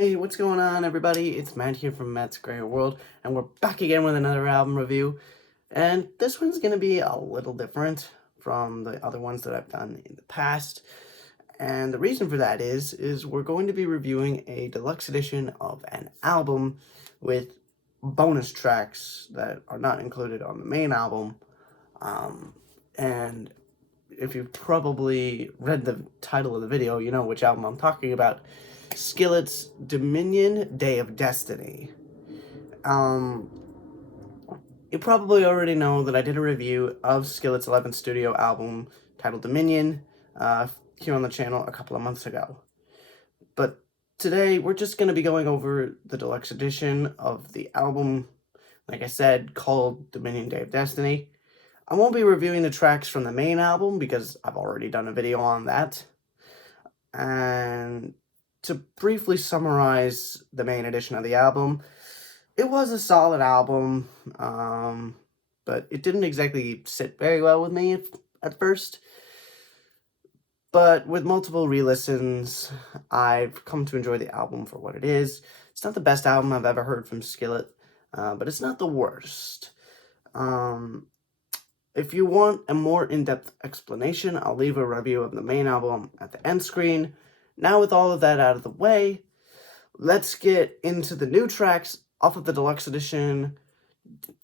Hey, what's going on, everybody? It's Matt here from Matt's Great World, and we're back again with another album review. And this one's going to be a little different from the other ones that I've done in the past. And the reason for that is we're going to be reviewing a deluxe edition of an album with bonus tracks that are not included on the main album. And if you've probably read the title of the video, you know which album I'm talking about. Skillet's Dominion Day of Destiny. Um, you probably already know that I did a review of Skillet's 11th studio album titled Dominion here on the channel a couple of months ago. But today we're just going to be going over the deluxe edition of the album, like I said, called Dominion Day of Destiny. I won't be reviewing the tracks from the main album because I've already done a video on that. And to briefly summarize the main edition of the album, it was a solid album, but it didn't exactly sit very well with me at first. But with multiple re-listens, I've come to enjoy the album for what it is. It's not the best album I've ever heard from Skillet, but it's not the worst. If you want a more in-depth explanation, I'll leave a review of the main album at the end screen. Now with all of that out of the way, let's get into the new tracks off of the deluxe edition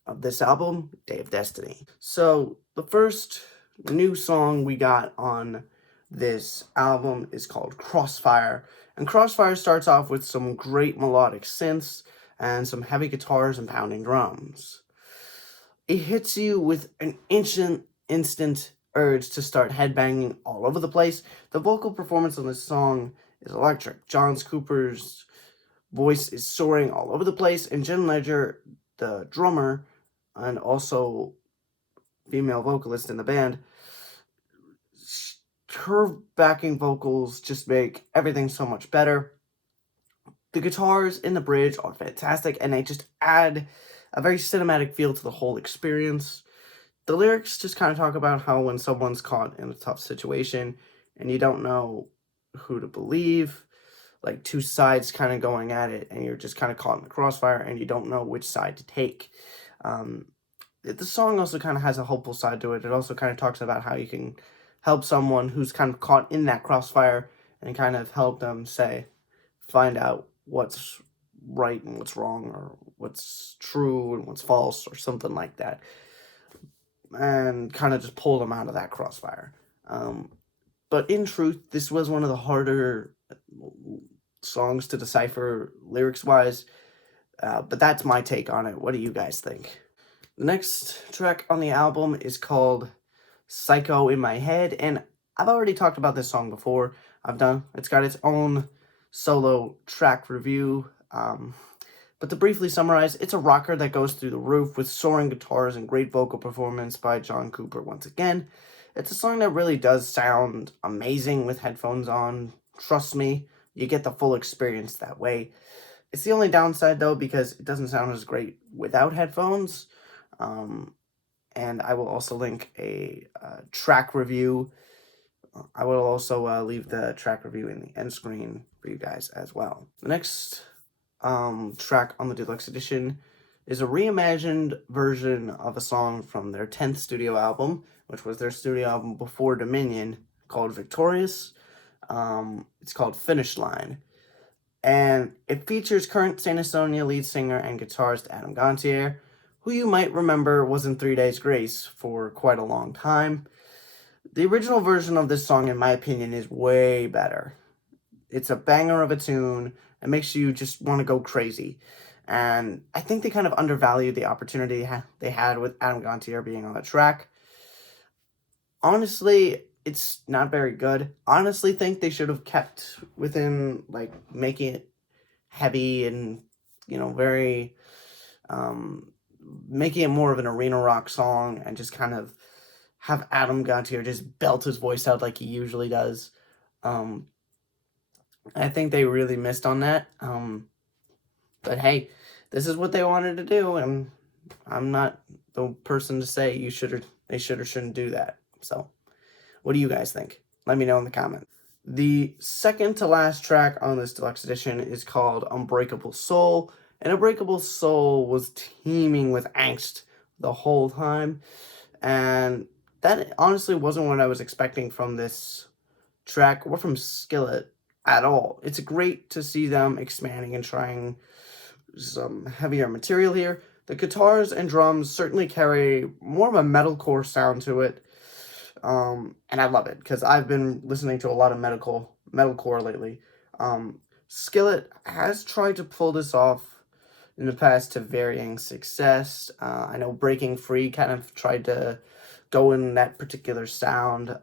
of this album, Day of Destiny. So the first new song we got on this album is called Crossfire. And Crossfire starts off with some great melodic synths and some heavy guitars and pounding drums. It hits you with an instant urge to start headbanging all over the place. The vocal performance on this song is electric. John Cooper's voice is soaring all over the place, and Jen Ledger, the drummer, and also female vocalist in the band, her backing vocals just make everything so much better. The guitars in the bridge are fantastic, and they just add a very cinematic feel to the whole experience. The lyrics just kind of talk about how when someone's caught in a tough situation and you don't know who to believe, like two sides kind of going at it, and you're just kind of caught in the crossfire and you don't know which side to take. The song also kind of has a hopeful side to it. It also kind of talks about how you can help someone who's kind of caught in that crossfire and kind of help them find out what's right and what's wrong, or what's true and what's false, or something like that, and kind of just pull them out of that crossfire. But in truth, this was one of the harder songs to decipher lyrics-wise, but that's my take on it. What do you guys think? The next track on the album is called Psycho in My Head, and I've already talked about this song before. It's got its own solo track review, but to briefly summarize, it's a rocker that goes through the roof with soaring guitars and great vocal performance by John Cooper once again. It's a song that really does sound amazing with headphones on. Trust me, you get the full experience that way. It's the only downside, though, because it doesn't sound as great without headphones. And I will also link a track review. I will also leave the track review in the end screen for you guys as well. The next track on the deluxe edition is a reimagined version of a song from their 10th studio album, which was their studio album before Dominion, called Victorious. It's called Finish Line. And it features current Saint Asonia lead singer and guitarist Adam Gontier, who you might remember was in 3 Days Grace for quite a long time. The original version of this song, in my opinion, is way better. It's a banger of a tune. It makes you just want to go crazy. And I think they kind of undervalued the opportunity they had with Adam Gontier being on the track. Honestly, it's not very good. Honestly, think they should have kept within, like, making it heavy and, very, making it more of an arena rock song, and just kind of have Adam Gontier just belt his voice out like he usually does. I think they really missed on that. But hey, this is what they wanted to do, and I'm not the person to say they should or shouldn't do that. So, what do you guys think? Let me know in the comments. The second to last track on this deluxe edition is called Unbreakable Soul, and Unbreakable Soul was teeming with angst the whole time, and that honestly wasn't what I was expecting from this track or from Skillet at all. It's great to see them expanding and trying some heavier material here. The guitars and drums certainly carry more of a metalcore sound to it, and I love it because I've been listening to a lot of metalcore lately. Skillet has tried to pull this off in the past to varying success. I know Breaking Free kind of tried to go in that particular sound,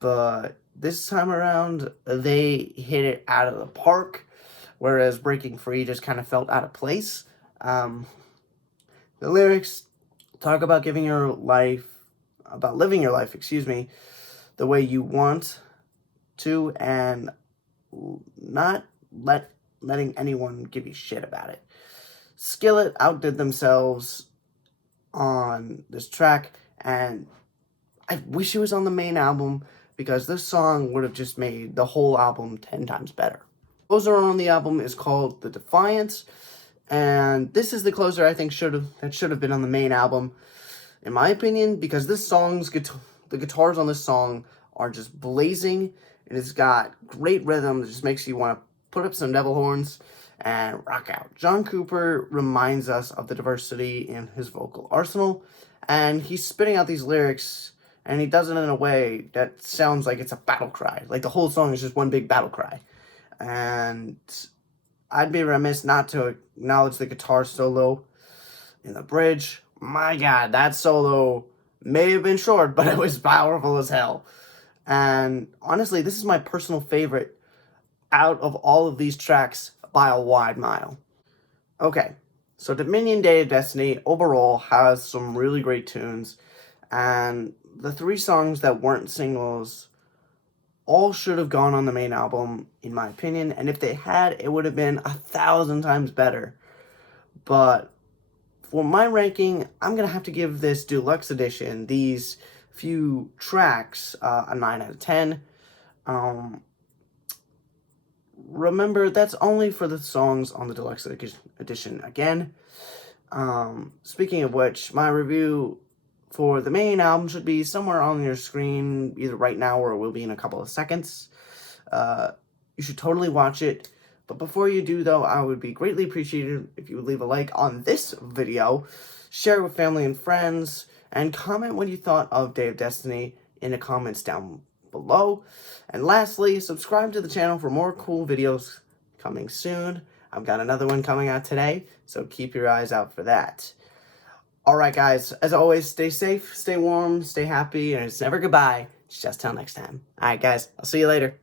but this time around they hit it out of the park, whereas Breaking Free just kind of felt out of place. Um, the lyrics talk about living your life, the way you want to, and not letting anyone give you shit about it. Skillet outdid themselves on this track, and I wish it was on the main album because this song would have just made the whole album 10 times better. The closer on the album is called The Defiance, and this is the closer I think should have been on the main album, in my opinion, because the guitars on this song are just blazing, and it's got great rhythm that just makes you want to put up some devil horns and rock out. John Cooper reminds us of the diversity in his vocal arsenal, and he's spitting out these lyrics, and he does it in a way that sounds like it's a battle cry. Like the whole song is just one big battle cry. And I'd be remiss not to acknowledge the guitar solo in the bridge. My God, that solo may have been short, but it was powerful as hell. And honestly, this is my personal favorite out of all of these tracks by a wide mile. Okay, so Dominion Day of Destiny overall has some really great tunes, and the 3 songs that weren't singles all should have gone on the main album, in my opinion, and if they had, it would have been 1,000 times better. But for my ranking, I'm going to have to give this deluxe edition, these few tracks, a 9 out of 10. Remember, that's only for the songs on the deluxe edition again. Speaking of which, my review for the main album should be somewhere on your screen, either right now or it will be in a couple of seconds. You should totally watch it. But before you do, though, I would be greatly appreciated if you would leave a like on this video, share it with family and friends, and comment what you thought of Day of Destiny in the comments down below. And lastly, subscribe to the channel for more cool videos coming soon. I've got another one coming out today, so keep your eyes out for that. Alright guys, as always, stay safe, stay warm, stay happy, and it's never goodbye. It's just till next time. Alright guys, I'll see you later.